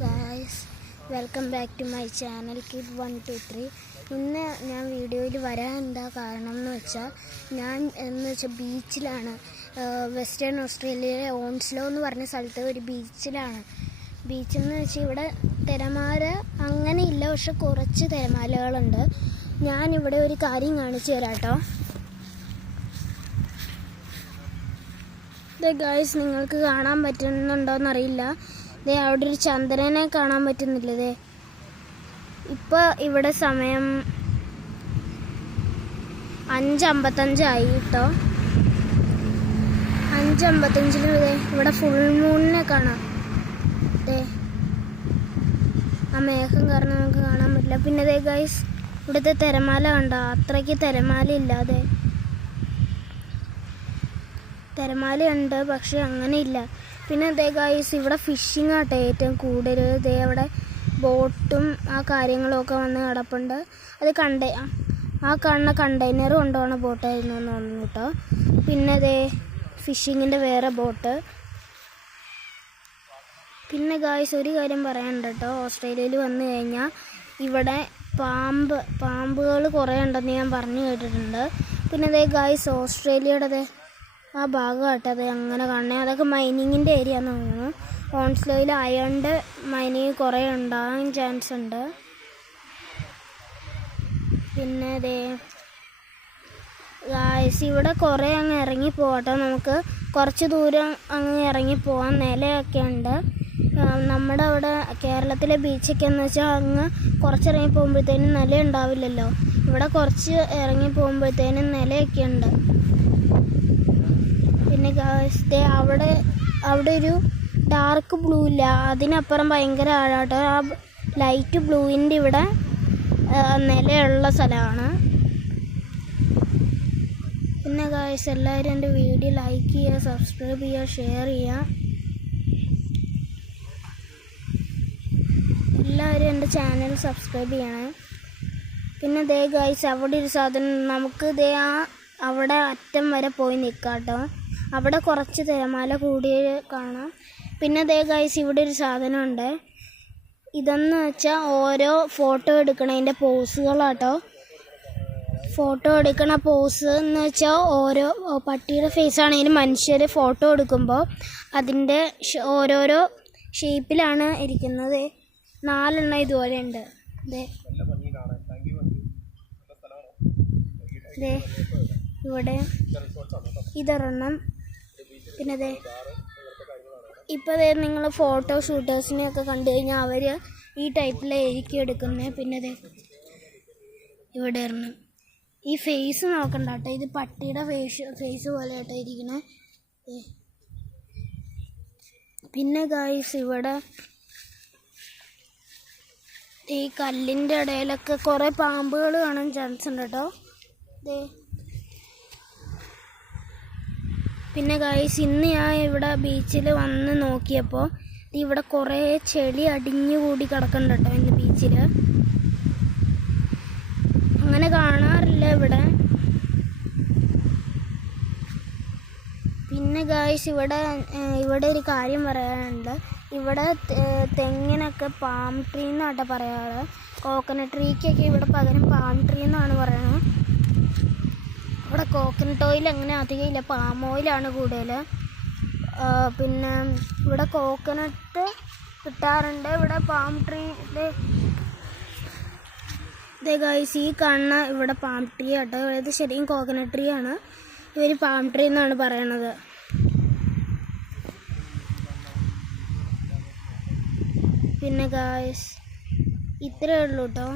Guys, welcome back to my channel kid 123. ഇന്ന് ഞാൻ വീഡിയോയിൽ വരാൻ എന്താ കാരണം എന്ന് വെച്ചാൽ ബീച്ചിലാണ്. വെസ്റ്റേൺ ഓസ്ട്രേലിയയിലെ ഓൺസ്ലോ എന്ന് പറഞ്ഞ സ്ഥലത്ത് ഒരു ബീച്ചിലാണ്. ബീച്ചെന്ന് വെച്ചാൽ ഇവിടെ തിരമാല അങ്ങനെ ഇല്ല, പക്ഷെ കുറച്ച് തിരമാലകളുണ്ട്. ഞാനിവിടെ ഒരു കാര്യം കാണിച്ചു തരാം കേട്ടോ. ഗായ്സ്, നിങ്ങൾക്ക് കാണാൻ പറ്റുന്നുണ്ടോയെന്നറിയില്ല. അവിടെ ഒരു ചന്ദ്രനെ കാണാൻ പറ്റുന്നില്ലേ? ഇപ്പോൾ ഇവിടെ സമയം 5:55 കേട്ടോ. 5:55 ഇവിടെ ഫുൾ മൂണിനെ കാണാം. ആ മേഘം കാരണം നമുക്ക് കാണാൻ പറ്റില്ല. പിന്നെ ഗായ്സ്, ഇവിടുത്തെ തിരമാല കണ്ടോ? അത്രയ്ക്ക് തിരമാല ഇല്ലാതെ തിരമാലയുണ്ട്, പക്ഷെ അങ്ങനെ ഇല്ല. പിന്നെ ഗായ്സ്, ഇവിടെ ഫിഷിംഗ് ആട്ടെ ഏറ്റവും കൂടുതൽ. അവിടെ ബോട്ടും ആ കാര്യങ്ങളൊക്കെ വന്ന് കിടപ്പുണ്ട്. അത് ആ കാണുന്ന കണ്ടെയ്നർ കൊണ്ടുപോകുന്ന ബോട്ടായിരുന്നു എന്ന് തോന്നുന്നു കേട്ടോ. പിന്നെ ഫിഷിങ്ങിൻ്റെ വേറെ ബോട്ട്. പിന്നെ ഗായ്സ്, ഒരു കാര്യം പറയാനുണ്ട് കേട്ടോ. ഓസ്ട്രേലിയയിൽ വന്നു കഴിഞ്ഞാൽ ഇവിടെ പാമ്പുകൾ കുറേ ഉണ്ടെന്ന് ഞാൻ പറഞ്ഞു കേട്ടിട്ടുണ്ട്. പിന്നെ ഗായ്സ്, ഓസ്ട്രേലിയയുടെ ആ ഭാഗമായിട്ടത് അങ്ങനെ കാണണേ. അതൊക്കെ മൈനിങ്ങിൻ്റെ ഏരിയ എന്ന് തോന്നുന്നു. ഓൺസ്ലോയിൽ അയണിൻ്റെ മൈനിങ് കുറേ ഉണ്ടാകാൻ ചാൻസ് ഉണ്ട്. പിന്നെ ഗായ്സ്, ഇവിടെ കുറേ അങ്ങ് ഇറങ്ങി പോകട്ടോ. നമുക്ക് കുറച്ച് ദൂരം അങ്ങ് ഇറങ്ങി പോകാൻ നിലയൊക്കെ ഉണ്ട്. നമ്മുടെ അവിടെ കേരളത്തിലെ ബീച്ചൊക്കെ എന്ന് വെച്ചാൽ അങ്ങ് കുറച്ചിറങ്ങി പോകുമ്പോഴത്തേനും നില ഉണ്ടാവില്ലല്ലോ. ഇവിടെ കുറച്ച് ഇറങ്ങി പോകുമ്പോഴത്തേനും നിലയൊക്കെ ഉണ്ട്. പിന്നെ ഗായ്സ്, അവിടെ ഒരു ഡാർക്ക് ബ്ലൂ ഇല്ല, അതിനപ്പുറം ഭയങ്കര ആഴാട്ടോ. ആ ലൈറ്റ് ബ്ലൂവിൻ്റെ ഇവിടെ നിലയുള്ള സ്ഥലമാണ്. പിന്നെ ഗായ്സ്, എല്ലാവരും എൻ്റെ വീഡിയോ ലൈക്ക് ചെയ്യുക, സബ്സ്ക്രൈബ് ചെയ്യുക, ഷെയർ ചെയ്യുക. എല്ലാവരും എൻ്റെ ചാനൽ സബ്സ്ക്രൈബ് ചെയ്യണേ. പിന്നെ ഗായ്സ്, അവിടെ ഒരു സാധനം നമുക്ക് അവിടെ അറ്റം വരെ പോയി നിൽക്കാം കേട്ടോ. അവിടെ കുറച്ച് തിരമാല കൂടിയ കാണാം. പിന്നെ ഗായ്സ്, ഇവിടെ ഒരു സാധനമുണ്ട്. ഇതെന്ന് വെച്ചാൽ ഓരോ ഫോട്ടോ എടുക്കണതിൻ്റെ പോസുകളാട്ടോ. ഫോട്ടോ എടുക്കണ പോസ് എന്ന് വെച്ചാൽ ഓരോ പട്ടിയുടെ ഫേസ് ആണെങ്കിലും മനുഷ്യർ ഫോട്ടോ എടുക്കുമ്പോൾ അതിൻ്റെ ഓരോരോ ഷേപ്പിലാണ് ഇരിക്കുന്നത്. 4 എണ്ണം ഇതുപോലെ ഉണ്ട്. ഇവിടെ ഇതൊരെണ്ണം. പിന്നെ ഇപ്പോൾ നിങ്ങൾ ഫോട്ടോ ഷൂട്ടേഴ്സിനെയൊക്കെ കണ്ടു കഴിഞ്ഞാൽ അവർ ഈ ടൈപ്പിലായിരിക്കും എടുക്കുന്നത്. പിന്നെ ഇവിടെ ഒരെണ്ണം. ഈ ഫേസ് നോക്കണ്ട കേട്ടോ, ഇത് പട്ടിയുടെ ഫേസ് പോലെ ആട്ടോ ഇരിക്കണേ. പിന്നെ ഗായ്സ്, ഇവിടെ ഈ കല്ലിൻ്റെ ഇടയിലൊക്കെ കുറേ പാമ്പുകൾ കാണാൻ ചാൻസ് ഉണ്ട് കേട്ടോ. പിന്നെ ഗായ്സ്, ഇന്ന് ഞാൻ ഇവിടെ ബീച്ചിൽ വന്ന് നോക്കിയപ്പോൾ ഇവിടെ കുറേ ചെളി അടിഞ്ഞു കൂടി കിടക്കുന്നുണ്ട് കേട്ടോ ഇന്ന് ബീച്ചിൽ. അങ്ങനെ കാണാറില്ല ഇവിടെ. പിന്നെ ഗായ്സ്, ഇവിടെ ഒരു കാര്യം പറയാനുണ്ട്. ഇവിടെ തെങ്ങിനൊക്കെ പാം ട്രീ എന്നാട്ടോ പറയാറ്. കോക്കനട്ട് ട്രീക്കൊക്കെ ഇവിടെ പകരം പാം ട്രീ എന്നാണ് പറയുന്നത്. ഇവിടെ കോക്കനട്ട് ഓയിൽ അങ്ങനെ അധികം ഇല്ല, പാം ഓയിലാണ് കൂടുതൽ. പിന്നെ ഇവിടെ കോക്കനട്ട് കിട്ടാറുണ്ട്. ഇവിടെ പാം ട്രീ ഗായ്സ്, ഈ കാണുന്ന ഇവിടെ പാം ട്രീ ആട്ടോ. ഇത് ശരിക്കും കോക്കനട്ട് ട്രീ ആണ്. ഇവർ പാം ട്രീ എന്നാണ് പറയണത്. പിന്നെ ഗായ്സ്, ഇത്രയേ ഉള്ളൂ കേട്ടോ.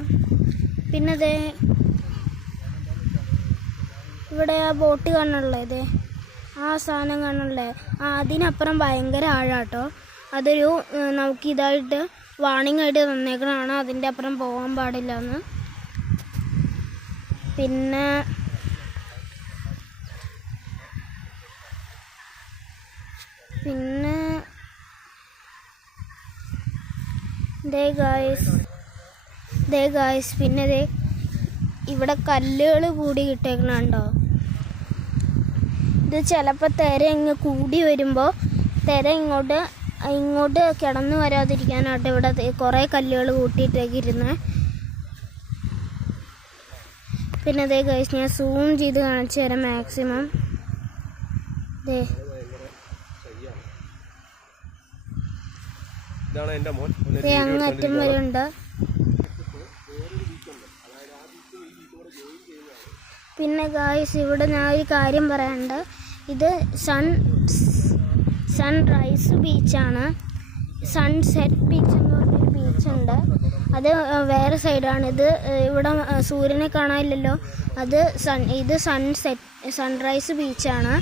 പിന്നെ ഇവിടെ ആ ബോട്ട് കാണുന്നുള്ളത്, ആ സാധനം കാണുന്നുള്ളത്, അതിനപ്പുറം ഭയങ്കര ആഴാട്ടോ. അതൊരു നമുക്കിതായിട്ട് വാണിംഗ് ആയിട്ട് തന്നേക്കണതാണ്, അതിൻ്റെ അപ്പുറം പോകാൻ പാടില്ല എന്ന്. പിന്നെ ഗായ്സ്, പിന്നെ ഇവിടെ കല്ലുകൾ കൂടി കിട്ടേക്കണുണ്ടോ? ഇത് ചിലപ്പോൾ തിര ഇങ്ങ് കൂടി വരുമ്പോൾ തിര ഇങ്ങോട്ട് ഇങ്ങോട്ട് കിടന്നു വരാതിരിക്കാനായിട്ട് ഇവിടെ കുറേ കല്ലുകൾ കൂട്ടിയിട്ടേക്ക് ഇരുന്ന്. പിന്നെ അതേ ഗൈസ് ഞാൻ സൂം ചെയ്ത് കാണിച്ചു തരാം മാക്സിമം. അങ്ങറ്റം വരെ ഉണ്ട്. പിന്നെ ഗായ്സ് ഇവിടെ ഞാൻ ഒരു കാര്യം പറയാനുണ്ട്. ഇത് സൺറൈസ് ബീച്ചാണ്. സൺസെറ്റ് ബീച്ച് എന്ന് പറഞ്ഞൊരു ബീച്ചുണ്ട്, അത് വേറെ സൈഡാണ്. ഇത് ഇവിടെ സൂര്യനെ കാണാനില്ലല്ലോ, ഇത് സൺറൈസ് ബീച്ചാണ്.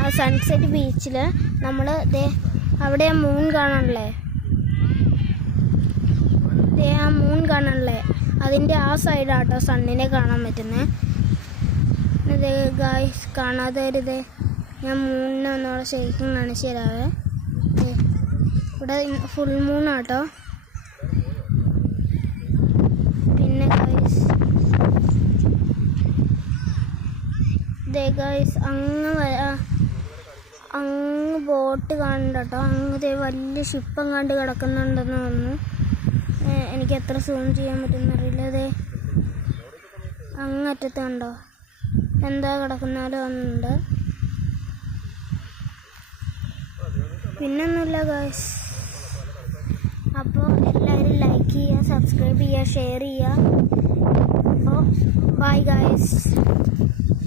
ആ സൺസെറ്റ് ബീച്ചിൽ നമ്മൾ അവിടെ ആ മൂൺ കാണാനല്ലേ, ആ മൂൺ കാണാനല്ലേ, അതിൻ്റെ ആ സൈഡാട്ടോ സണ്ണിനെ കാണാൻ പറ്റുന്നത്. ഇത് ഗായ്സ് കാണാതെ വരുത്, ഞാൻ മൂണിനെ ഒന്നോടെ ശരിക്കും കാണിച്ചു തരാവേ. ഇവിടെ ഫുൾ മൂണാട്ടോ. പിന്നെ ഗായ്സ് അങ്ങ് ബോട്ട് കാണണ്ട കേട്ടോ. അങ്ങ് വലിയ ഷിപ്പം കണ്ട് കിടക്കുന്നുണ്ടെന്ന് തോന്നുന്നു. എനിക്ക് എത്ര സൂം ചെയ്യാൻ പറ്റുന്നറിയില്ല. അങ്ങറ്റത്ത് കണ്ടോ എന്താ കിടക്കുന്നാലും ഒന്നുണ്ട്. പിന്നൊന്നുമില്ല ഗായ്സ്. അപ്പോൾ എല്ലാവരും ലൈക്ക് ചെയ്യുക, സബ്സ്ക്രൈബ് ചെയ്യുക, ഷെയർ ചെയ്യുക. അപ്പോൾ ബൈ ഗായ്സ്.